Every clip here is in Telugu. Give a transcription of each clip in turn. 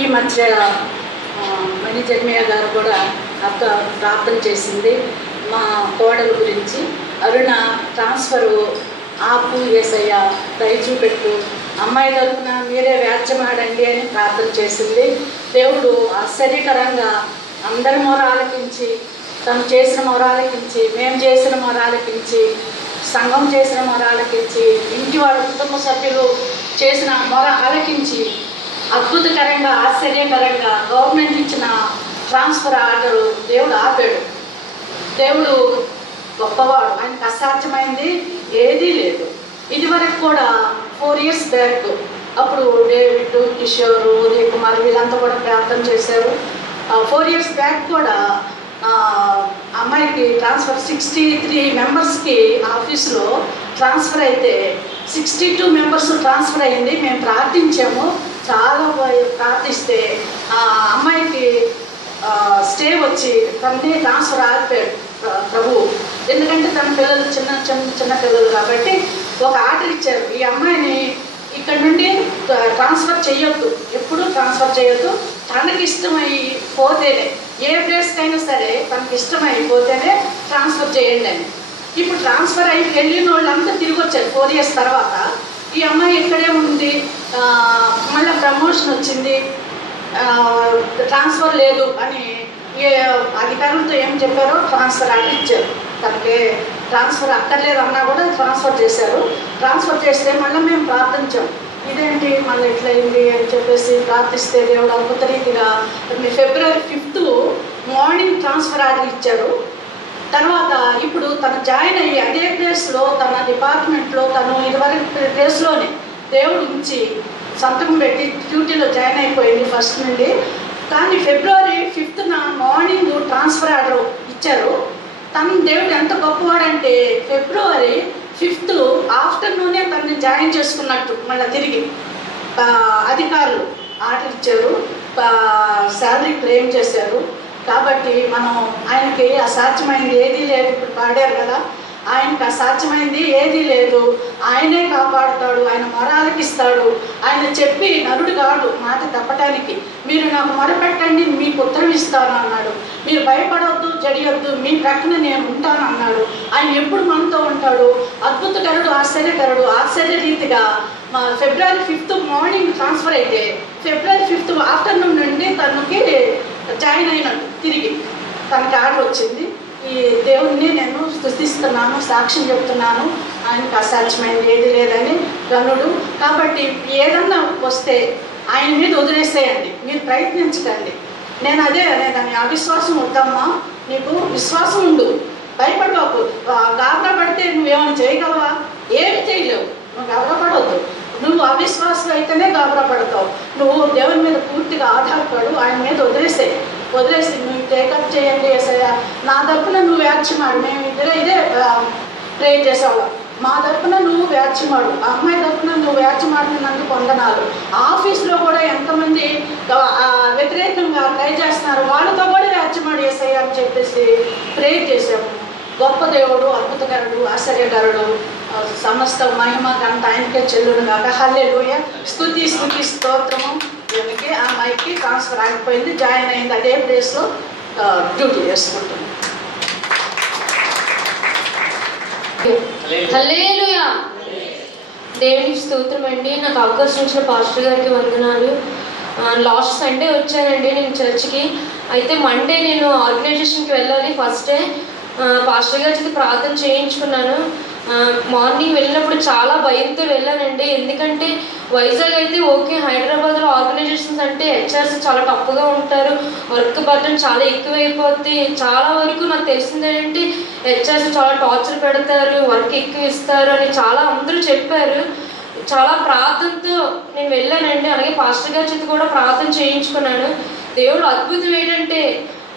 ఈ మధ్య మణి జన్మయ్య గారు కూడా అక్క ప్రార్థన చేసింది మా కోడల గురించి. అరుణ ట్రాన్స్ఫరు ఆపు యేసయ్య దయ చూపెట్టు, అమ్మాయి తరపున మీరే వ్యాజ్యమాడండి అని ప్రార్థన చేసింది. దేవుడు ఆశ్చర్యకరంగా అందరి మొర ఆలకించి, తను చేసిన మొర ఆలకించి, మేము చేసిన మొర ఆలకించి, సంఘం చేసిన మొర ఆలకించి, ఇంటి వాళ్ళ కుటుంబ సభ్యులు చేసిన మొర ఆలకించి అద్భుతకరంగా ఆశ్చర్యకరంగా గవర్నమెంట్ ఇచ్చిన ట్రాన్స్ఫర్ ఆర్డరు దేవుడు ఆపాడు. దేవుడు గొప్పవాడు, ఆయనకు అసాధ్యమైంది ఏదీ లేదు. ఇదివరకు కూడా 4 years బ్యాక్ అప్పుడు డేవిడ్, కిషోర్, ఉదయ్ కుమార్ వీళ్ళంతా కూడా ప్రార్థన చేశారు. 4 years బ్యాక్ కూడా అమ్మాయికి ట్రాన్స్ఫర్ 63 మెంబర్స్కి ఆఫీసులో ట్రాన్స్ఫర్ అయితే 62 మెంబర్స్ ట్రాన్స్ఫర్ అయింది. మేము ప్రార్థించాము, చాలా ప్రార్థిస్తే అమ్మాయికి స్టే వచ్చి తనని ట్రాన్స్ఫర్ ఆగిపోయాడు ప్రభు. ఎందుకంటే తన పిల్లలు చిన్న పిల్లలు కాబట్టి ఒక ఆర్డర్ ఇచ్చారు, ఈ అమ్మాయిని ఇక్కడ నుండి ట్రాన్స్ఫర్ చేయొద్దు, ఎప్పుడు ట్రాన్స్ఫర్ చేయొద్దు, తనకి ఇష్టమై పోతేనే, ఏ ప్లేస్కైనా సరే తనకి ఇష్టమై పోతేనే ట్రాన్స్ఫర్ చేయండి అని. ఇప్పుడు ట్రాన్స్ఫర్ అయ్యి వెళ్ళిన వాళ్ళంతా తిరిగి వచ్చారు 4 years తర్వాత. ఈ అమ్మాయి ఇక్కడే ఉంది, మళ్ళీ ప్రమోషన్ వచ్చింది, ట్రాన్స్ఫర్ లేదు అని అధికారులతో ఏం చెప్పారో ట్రాన్స్ఫర్ ఆర్డర్ ఇచ్చారు. తనకి ట్రాన్స్ఫర్ అక్కర్లేదు అన్నా కూడా ట్రాన్స్ఫర్ చేశారు. ట్రాన్స్ఫర్ చేస్తే మళ్ళీ మేము ప్రార్థించాం, ఇదేంటి మళ్ళీ ఎట్లయింది అని చెప్పేసి ప్రార్థిస్తే దేవుడు అద్భుత రీతిగా February 5th morning transfer order ఇచ్చారు. తర్వాత ఇప్పుడు తను జాయిన్ అయ్యి అదే ప్లేస్లో తన డిపార్ట్మెంట్లో తను ఇదివరకు ప్లేస్లోనే దేవుడు ఉంచి సంతకం పెట్టి డ్యూటీలో జాయిన్ అయిపోయింది ఫస్ట్ నుండి. కానీ February 5th morning transfer order ఇచ్చారు. తను దేవుడు ఎంత గొప్పవాడంటే February 5th ఆఫ్టర్నూనే తనని జాయిన్ చేసుకున్నట్టు మళ్ళీ తిరిగి అధికారులు ఆర్డర్ ఇచ్చారు, శాలరీ క్లెయిమ్ చేశారు. కాబట్టి మనం ఆయనకి అసాధ్యమైంది ఏదీ లేదు. ఇప్పుడు పాడారు కదా, ఆయనకి అసాధ్యమైంది ఏదీ లేదు, ఆయనే కాపాడుతాడు, ఆయన మొరాలకిస్తాడు. ఆయన చెప్పి నరుడు కాడు మాట తప్పటానికి. మీరు నాకు మొరపెట్టండి మీకు ఉత్తరం ఇస్తాను అన్నాడు. మీరు భయపడవద్దు, జడియొద్దు, మీ ప్రక్కన నేను ఉంటాను అన్నాడు. ఆయన ఎప్పుడు మనతో ఉంటాడు. అద్భుతకరుడు, ఆశ్చర్యకరుడు. ఆశ్చర్య రీతిగా February 5th మార్నింగ్ ట్రాన్స్ఫర్ అయితే February 5th ఆఫ్టర్నూన్ నుండి తనకి జాయిన్ అయినట్టు తిరిగి తనకి ఆర్డర్ వచ్చింది. ఈ దేవుణ్ణి నేను స్తుతిస్తున్నాను, సాక్ష్యం చెప్తున్నాను, ఆయనకు అసాధ్యమైంది ఏది లేదని గనుడు. కాబట్టి ఏదన్నా వస్తే ఆయన మీద వదిలేసేయండి, మీరు ప్రయత్నించకండి. నేను అదే అనేదాన్ని, అవిశ్వాసం వద్దమ్మా, నీకు విశ్వాసం ఉండు, భయపడవకు. గాబరా పడితే నువ్వేమైనా చేయగలవా? ఏమి చేయలేవు. నువ్వు గాబరా పడవద్దు. నువ్వు అవిశ్వాసం అయితేనే గాబరా పడతావు. నువ్వు దేవుని మీద పూర్తిగా ఆధారపడు, ఆయన మీద వదిలేసి నువ్వు టేకప్ చేయండి యేసయ్య, నా తరపున నువ్వు వ్యాఖ్యమాడు. మేము ఇదే ప్రే చేసేవాళ్ళం, మా తరపున నువ్వు వ్యాఖ్యమాడు, ఆ అమ్మాయి తరపున నువ్వు వ్యాఖ్యమాడినందుకు వందనాలు. ఆఫీస్లో కూడా ఎంతమంది వ్యతిరేకంగా ట్రై చేస్తున్నారు, వాళ్ళతో కూడా వ్యాఖ్యమాడు యేసయ్య అని చెప్పేసి ప్రే చేసాము. గొప్ప దేవుడు, అద్భుతకరుడు, ఆశ్చర్యకరుడు. సమస్త మహిమ ఘనత ఆయనకే చెల్లును కాక. హల్లెలూయా. స్తుతి స్తోత్రము. దీనికి ఆ అమ్మాయికి ట్రాన్స్ఫర్ ఆగిపోయింది, జాయిన్ అయింది, అదే ప్లేస్లో డ్యూటీ చేసుకుంటుంది. హల్లెలూయా. దేవునికి స్తోత్రం అండి. నాకు అవకాశం ఇచ్చిన పాస్టర్ గారికి వందనాలు. లాస్ట్ సండే వచ్చానండి నేను చర్చ్కి. అయితే మండే నేను ఆర్గనైజేషన్కి వెళ్ళాలి. ఫస్ట్ డే పాస్టర్ గారి చేత ప్రార్థన చేయించుకున్నాను. మార్నింగ్ వెళ్ళినప్పుడు చాలా భయంతో వెళ్ళానండి. ఎందుకంటే వైజాగ్ అయితే ఓకే, హైదరాబాద్లో ఆర్గనైజేషన్స్ అంటే హెచ్ఆర్స్ చాలా టఫ్గా ఉంటారు, వర్క్ బర్డెన్ చాలా ఎక్కువైపోద్ది. చాలా వరకు నాకు తెలిసింది ఏంటంటే హెచ్ఆర్స్ చాలా టార్చర్ పెడతారు, వర్క్ ఎక్కువ ఇస్తారు అని చాలా అందరూ చెప్పారు. చాలా ప్రార్థనతో నేను వెళ్ళానండి. అలాగే పాస్టర్ గారి చేత కూడా ప్రార్థన చేయించుకున్నాను. దేవుడు అద్భుతం ఏంటంటే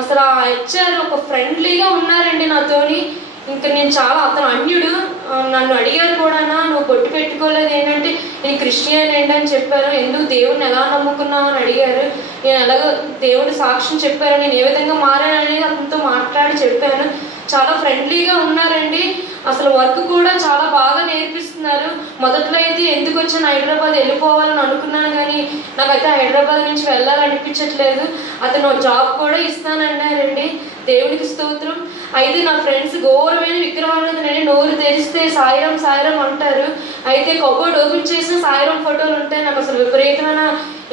అసలు ఆ హెచ్ఆర్ ఒక ఫ్రెండ్లీగా ఉన్నారండి నాతోని. ఇంకా నేను చాలా, అతను అన్యుడు, నన్ను అడిగారు కూడా, నువ్వు బొట్టు పెట్టుకోలేదు ఏంటంటే నేను క్రిస్టియన్ ఏంటి అని చెప్పాను. ఎందుకు దేవుడిని ఎలా నమ్ముకున్నావు అని అడిగారు. నేను ఎలాగో దేవుడి సాక్ష్యం చెప్పాను, నేను ఏ విధంగా మారాను అనేది అతనితో మాట్లాడి చెప్పాను. చాలా ఫ్రెండ్లీగా ఉన్నారండి. అసలు వర్క్ కూడా చాలా బాగా నేర్పిస్తున్నారు. మొదట్లో అయితే ఎందుకు వచ్చాను హైదరాబాద్ వెళ్ళిపోవాలని అనుకున్నాను, కానీ నాకైతే హైదరాబాద్ నుంచి వెళ్ళాలనిపించట్లేదు. అతను జాబ్ కూడా ఇస్తానన్నారండి. దేవునికి స్తోత్రం. అయితే నా ఫ్రెండ్స్ ఘోరమైన విగ్రహారాధనని నోరు తెరిస్తే సాయిరాం సాయిరాం అంటారు. అయితే కబోర్డ్ ఓపెన్ చేసిన సాయిరాం ఫోటోలు ఉంటాయి. నాకు అసలు విపరీతమైన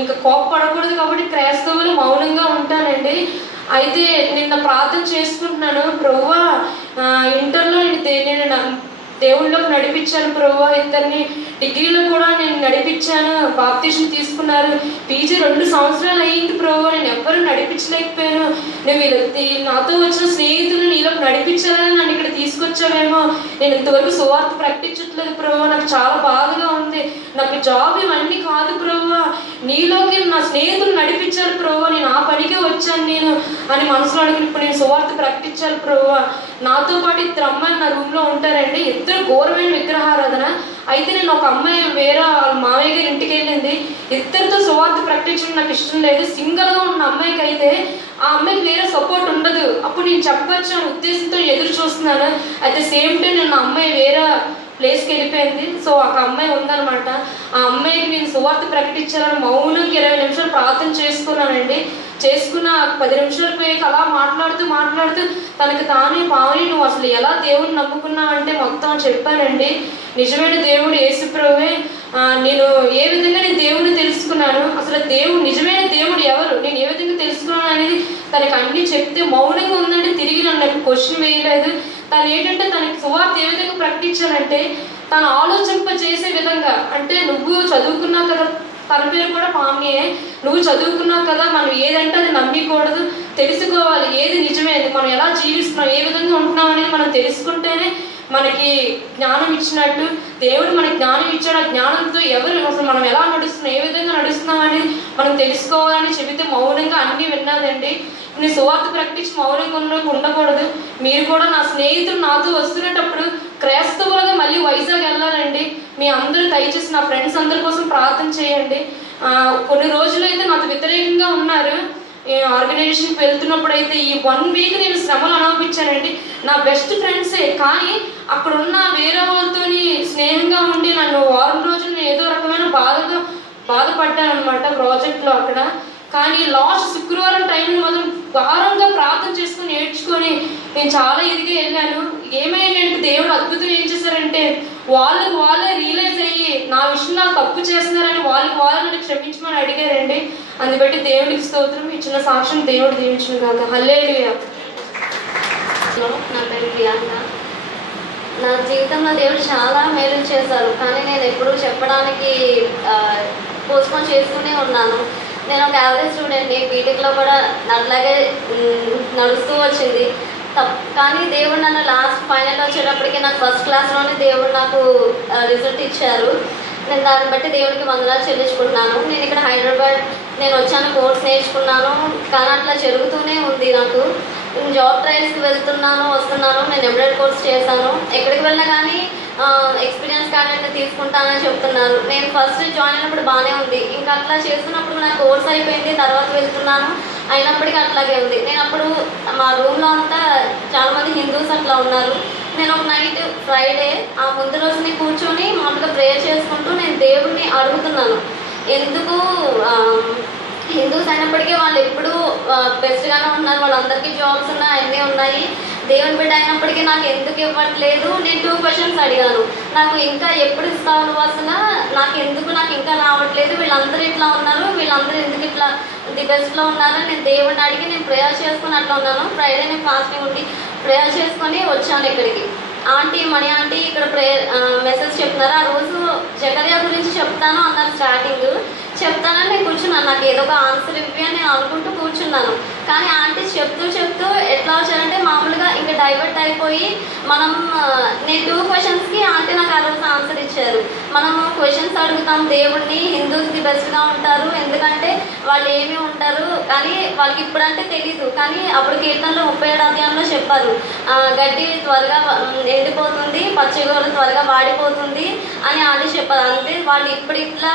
ఇంకా కోపపడకూడదు కాబట్టి క్రైస్తవులు మౌనంగా ఉంటానండి. అయితే నిన్న ప్రార్థన చేసుకుంటున్నాను, ప్రభువా ఇంటర్లో నేను దేవుళ్ళలోకి నడిపించాను ప్రభువా, ఇద్దరిని డిగ్రీలో కూడా నేను నడిపించాను, బాప్తిజం తీసుకున్నారు, పీజీ 2 సంవత్సరాలు అయ్యింది ప్రభువా, నేను ఎవ్వరూ నడిపించలేకపోయాను. నువ్వు నాతో వచ్చిన స్నేహితులు నీలోకి నడిపించాలని నన్ను ఇక్కడ తీసుకొచ్చావేమో, నేను ఇంతవరకు సువార్త ప్రకటించట్లేదు ప్రభువా, నాకు చాలా బాధగా ఉంది, నాకు జాబ్ ఇవన్నీ కాదు ప్రభువా, నీలోకి నా స్నేహితులు నడిపించాలి ప్రభువా, నేను ఆ పనికే వచ్చాను నేను అని మనసులో అనుకుని ఇప్పుడు నేను సువార్త ప్రకటించాలి ప్రభువా. నాతో పాటు 2 అమ్మాయిలు నా రూమ్లో ఉంటారండి, ఇద్దరు ఘోరమైన విగ్రహారాధన. అయితే నేను ఒక అమ్మాయి వేరే వాళ్ళ మావయ్య గారి ఇంటికి వెళ్ళింది, ఇద్దరితో సువార్త ప్రకటించడం నాకు ఇష్టం లేదు. సింగిల్గా ఉన్న అమ్మాయికి అయితే ఆ అమ్మాయికి వేరే సపోర్ట్ ఉండదు, అప్పుడు నేను చెప్పచ్చు అనే ఉద్దేశంతో ఎదురు చూస్తున్నాను. అయితే సేమ్ టైం నేను అమ్మాయి వేరే ప్లేస్కి వెళ్ళిపోయింది. సో ఒక అమ్మాయి ఉందనమాట, ఆ అమ్మాయికి నేను సువార్త ప్రకటించాలని మౌనంగా 20 నిమిషాలు ప్రార్థన చేసుకున్నానండి. చేసుకున్న 10 నిమిషాలు పోయాక అలా మాట్లాడుతూ తనకి తానే పావని నువ్వు అసలు ఎలా దేవుడిని నమ్ముకున్నావు అంటే మొత్తం చెప్పానండి. నిజమైన దేవుడు యేసు ప్రభువే, నేను ఏ విధంగా నేను దేవుడిని తెలుసుకున్నాను, అసలు నిజమైన దేవుడు ఎవరు, నేను ఏ విధంగా తెలుసుకున్నాను అనేది తనకి అన్ని చెప్తే మౌనంగా ఉందంటే తిరిగి నన్ను క్వశ్చన్ వేయలేదు. తను ఏంటంటే తనకి సువార్త ఏ విధంగా ప్రకటించానంటే తను ఆలోచింపజేసే విధంగా, అంటే నువ్వు చదువుకున్నావు కదా, తన పేరు కూడా పామియే, నువ్వు చదువుకున్నావు కదా, మనం ఏదంటే అది నమ్మకూడదు, తెలుసుకోవాలి ఏది నిజమేది, మనం ఎలా జీవిస్తున్నాం ఏ విధంగా ఉంటున్నాం అనేది మనం తెలుసుకుంటేనే మనకి జ్ఞానం ఇచ్చినట్టు. దేవుడు మనకి జ్ఞానం ఇచ్చాడు, ఆ జ్ఞానంతో ఎవరు అసలు మనం ఎలా నడుస్తున్నాం ఏ విధంగా నడుస్తున్నాం అనేది మనం తెలుసుకోవాలని చెబితే మౌనంగా అన్నీ విన్నాదండి. నేను సువార్త ప్రకటించి మౌనంగా ఉండకూడదు. మీరు కూడా నా స్నేహితులు నాతో వస్తున్నప్పుడు క్రైస్తవులుగా మళ్ళీ వైజాగ్ వెళ్ళాలండి. మీ అందరూ దయచేసి నా ఫ్రెండ్స్ అందరి కోసం ప్రార్థన చేయండి. కొన్ని రోజులు అయితే నాకు వ్యతిరేకంగా ఉన్నారు. ఆర్గనైజేషన్కి వెళ్తున్నప్పుడు అయితే ఈ 1 వీక్ నేను శ్రమలు అనుభవించానండి. నా బెస్ట్ ఫ్రెండ్సే, కానీ అక్కడున్న వేరే వాళ్ళతో స్నేహంగా ఉండి నన్ను వారం రోజులు నేను ఏదో రకమైన బాధపడ్డాను అనమాట ప్రాజెక్ట్లో అక్కడ. కానీ లాస్ట్ శుక్రవారం టైంలో మాత్రం వారంగా ప్రార్థన చేసుకుని నేర్చుకొని నేను చాలా ఇదిగా వెళ్ళాను. ఏమైందంటే దేవుడు అద్భుతం ఏం చేశారంటే వాళ్ళే రియలైజ్ అయ్యి నా విషయం నాకు తప్పు చేస్తున్నారని వాళ్ళని క్షమించమని అడిగారండి. అందుని బట్టి దేవుడికి స్తోత్రం. ఇచ్చిన సాక్ష్యం దేవుడు దీవించును గాక. హల్లెలూయా. నా పేరు ప్రియాంక. నా జీవితంలో దేవుడు చాలా మేలు చేశారు, కానీ నేను ఎప్పుడూ చెప్పడానికి పోస్ట్పోన్ చేసుకునే ఉన్నాను. నేను ఒక యావరేజ్ స్టూడెంట్ని, బీటెక్లో కూడా అట్లాగే నడుస్తూ వచ్చింది. కానీ దేవుడు నన్ను లాస్ట్ ఫైనల్ వచ్చేటప్పటికి నాకు ఫస్ట్ క్లాస్లోనే దేవుడు నాకు రిజల్ట్ ఇచ్చారు. నేను దాన్ని బట్టి దేవుడికి వందనాలు చెల్లించుకుంటున్నాను. నేను ఇక్కడ హైదరాబాద్ నేను వచ్చాను, కోర్స్ నేర్చుకున్నాను, కానీ అట్లా జరుగుతూనే ఉంది. నాకు జాబ్ ట్రయల్స్కి వెళ్తున్నాను వస్తున్నాను. నేను ఎంబ్రాయిడరీ కోర్స్ చేశాను. ఎక్కడికి వెళ్ళినా కానీ ఎక్స్పీరియన్స్ కార్డ్ తీసుకుంటానని చెప్తున్నారు. నేను ఫస్ట్ జాయిన్ అయినప్పుడు బాగానే ఉంది, ఇంకా అట్లా చేస్తున్నప్పుడు నాకు కోర్స్ అయిపోయింది, తర్వాత వెళ్తున్నాను, అయినప్పటికీ అట్లాగే ఉంది. నేను అప్పుడు మా రూమ్లో అంతా చాలామంది హిందూస్ అట్లా ఉన్నారు. నేను ఒక నైట్ ఫ్రైడే ఆ ముందు రోజుని కూర్చొని మామూలుగా ప్రేయర్ చేసుకుంటూ నేను దేవుడిని అడుగుతున్నాను, ఎందుకు హిందూస్ అయినప్పటికీ వాళ్ళు ఎప్పుడూ బెస్ట్గానే ఉన్నారు, వాళ్ళందరికీ జాబ్స్ ఉన్నాయి, అన్నీ ఉన్నాయి, దేవుని బిడ్డ అయినప్పటికీ నాకు ఎందుకు ఇవ్వట్లేదు. నేను 2 క్వశ్చన్స్ అడిగాను, నాకు ఇంకా ఎప్పుడు ఇస్తావు నువ్వు, అసలు నాకు ఇంకా రావట్లేదు, వీళ్ళందరూ ఇట్లా ఉన్నారు, వీళ్ళందరూ ఎందుకు ఇట్లా ది బెస్ట్లో ఉన్నారు. నేను దేవుడిని అడిగి నేను ప్రేయర్ చేసుకుని అట్లా ఉన్నాను. ఫ్రైడే నేను ఫాస్టింగ్ ఉండి ప్రేయర్ చేసుకొని వచ్చాను ఇక్కడికి. మణి ఆంటీ ఇక్కడ మెసేజ్ చెప్తున్నారు. ఆ రోజు జకర్యా గురించి చెప్తాను అన్నారు, స్టార్టింగ్ చెప్తానని నేను కూర్చున్నాను. నాకు ఏదో ఒక ఆన్సర్ ఇవ్వి అని నేను అనుకుంటూ కూర్చున్నాను. కానీ ఆంటీ చెప్తూ ఎట్లా వచ్చారంటే మామూలుగా ఇంకా డైవర్ట్ అయిపోయి నేను 2 క్వశ్చన్స్కి ఆంటీ నాకు ఆ రోజు ఆన్సర్ ఇచ్చారు. మనము క్వశ్చన్స్ అడుగుతాం దేవుడిని, హిందూస్ ది బెస్ట్గా ఉంటారు ఎందుకంటే వాళ్ళు ఏమి ఉంటారు, కానీ వాళ్ళకి ఇప్పుడంటే తెలీదు. కానీ అప్పుడు కీర్తనలో 37 అధ్యాయంలో చెప్పారు, గడ్డి త్వరగా ఎండిపోతుంది, పచ్చిగోరు త్వరగా వాడిపోతుంది అని ఆంటీ చెప్పారు. అంతే వాళ్ళు ఇప్పుడు ఇట్లా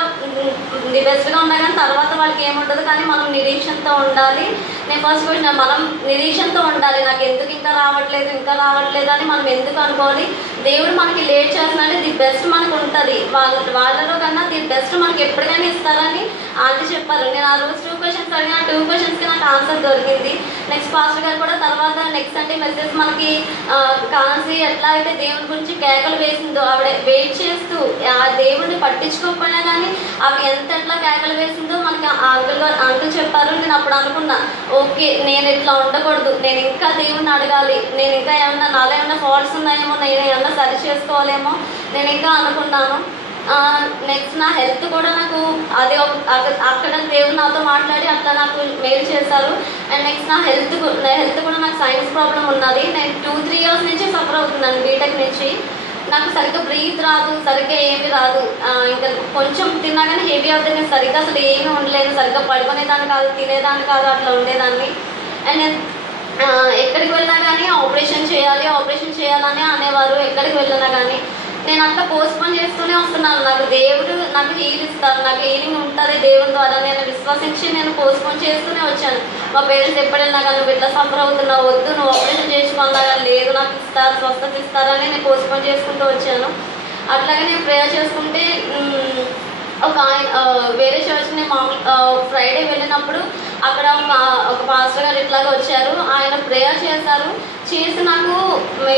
ది బెస్ట్గా ఉన్నా కానీ తర్వాత వాళ్ళకి ఏముండదు. కానీ మనం నిరీక్షణతో ఉండాలి. నేను ఫస్ట్ క్వశ్చన్, మనం నిరీక్షణతో ఉండాలి. నాకు ఎందుకు ఇంకా రావట్లేదు అని మనం ఎందుకు అనుకోవాలి. దేవుడు మనకి లేట్ చేస్తున్నాడే ది బెస్ట్ మనకు ఉంటుంది. వాళ్ళలో కన్నా ది బెస్ట్ మనకి ఎప్పటికైనా ఇస్తారని ఆంటీ చెప్పారు. నేను ఆ రోజు 2 క్వశ్చన్స్ అడిగిన, 2 క్వశ్చన్స్కి నాకు ఆన్సర్ దొరికింది. నెక్స్ట్ పాస్టర్ గారు కూడా తర్వాత నెక్స్ట్ సండే మెసేజ్ మనకి కాన్సీ ఎట్లా అయితే దేవుని గురించి కేకలు వేసిందో, ఆవిడ వెయిట్ చేస్తూ ఆ దేవుడిని పట్టించుకోకపోయినా కానీ ఆవిడ ఎట్లా కేకలు వేసిందో మనకి అంకుల్ చెప్పారు. నేను అప్పుడు అనుకున్నా, ఓకే నేను ఇట్లా ఉండకూడదు, నేను ఇంకా దేవుడిని అడగాలి, నేను ఇంకా నాలో ఏమన్నా ఫాల్ట్స్ ఉన్నాయేమో, నేను ఏమన్నా సరి చేసుకోవాలేమో నేను ఇంకా అనుకున్నాను. నెక్స్ట్ నా హెల్త్ కూడా నాకు అదే అక్కడ దేవుడు నాతో మాట్లాడి అట్లా నాకు మెయిల్ చేశారు. అండ్ నెక్స్ట్ నా హెల్త్ కూడా నాకు సైన్స్ ప్రాబ్లం ఉన్నది. నేను 2-3 ఇయర్స్ నుంచి సఫర్ అవుతున్నాను బీటెక్ నుంచి. నాకు సరిగ్గా బ్రీత్ రాదు, సరిగ్గా ఏమి రాదు. ఇంకా కొంచెం తిన్నా కానీ హెవీ అవుతుంది. నేను సరిగ్గా అసలు ఏమీ ఉండలేదు, సరిగ్గా పడుకునేదాన్ని కాదు, తినేదాన్ని కాదు, అట్లా ఉండేదాన్ని. అండ్ నేను ఎక్కడికి వెళ్ళినా కానీ ఆపరేషన్ చేయాలని అనేవారు. ఎక్కడికి వెళ్ళినా కానీ నేను అట్లా పోస్ట్పోన్ చేస్తూనే వస్తున్నాను. నాకు దేవుడు నాకు హీల్ ఇస్తారు, నాకు హీలింగ్ ఉంటుంది దేవుని ద్వారా నేను విశ్వసించి నేను పోస్ట్పోన్ చేస్తూనే వచ్చాను. మా పేరెంట్స్ ఎప్పుడైనా కానీ నువ్వు ఇట్లా సఫర్ అవుతున్నావు, వద్దు నువ్వు ఆపరేషన్ చేసుకోవాలా, లేదు నాకు ఇస్తారు, స్వస్థత ఇస్తారని నేను పోస్ట్పోన్ చేసుకుంటూ వచ్చాను. అట్లాగే నేను ప్రేయర్ చేసుకుంటే వేరే చర్చ్ని ఫ్రైడే వెళ్ళినప్పుడు అక్కడ ఒక పాస్టర్ గారు ఇట్లాగా వచ్చారు. ఆయన ప్రేయర్ చేసి నాకు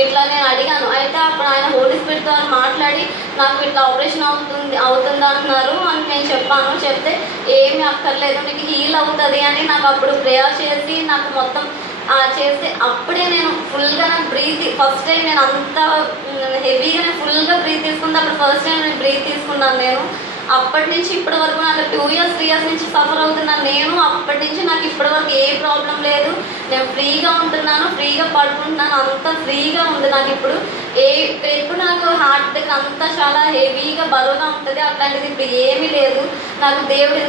ఇట్లా నేను అడిగాను. అయితే అప్పుడు ఆయన హోలీ స్పిరిట్తో మాట్లాడి నాకు ఇట్లా ఆపరేషన్ అవుతుంది అంటున్నారు అని నేను చెప్పాను. చెప్తే ఏమీ అక్కర్లేదు, నీకు హీల్ అవుతుంది అని నాకు అప్పుడు ప్రేయర్ చేసి నాకు మొత్తం చేస్తే అప్పుడే నేను ఫుల్గా నాకు బ్రీత్ ఫస్ట్ టైం నేను అంత హెవీగా నేను ఫుల్గా బ్రీత్ తీసుకుంది. అప్పుడు ఫస్ట్ టైం నేను బ్రీత్ తీసుకున్నాను. నేను అప్పటి నుంచి ఇప్పటి వరకు నాకు 2 ఇయర్స్ 3 ఇయర్స్ నుంచి సఫర్ అవుతున్నాను. నేను అప్పటి నుంచి నాకు ఇప్పటి వరకు ఏ ప్రాబ్లం లేదు. నేను ఫ్రీగా ఉంటున్నాను, ఫ్రీగా పడుకుంటున్నాను, అంత ఫ్రీగా ఉంది నాకు ఇప్పుడు. ఎప్పుడు నాకు హార్ట్ దగ్గర అంతా చాలా హెవీగా బరువుగా ఉంటుంది, అట్లాంటిది ఇప్పుడు ఏమీ లేదు. నాకు దేవుడు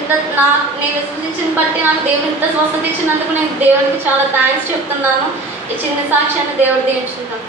నేను విశ్వసించిన బట్టి నాకు దేవుడు ఇంత స్వస్థత ఇచ్చినందుకు నేను దేవుడికి చాలా థ్యాంక్స్ చెప్తున్నాను. ఈ చిన్న సాక్ష్యాన్ని దేవుడు దీవించుకుంటాను.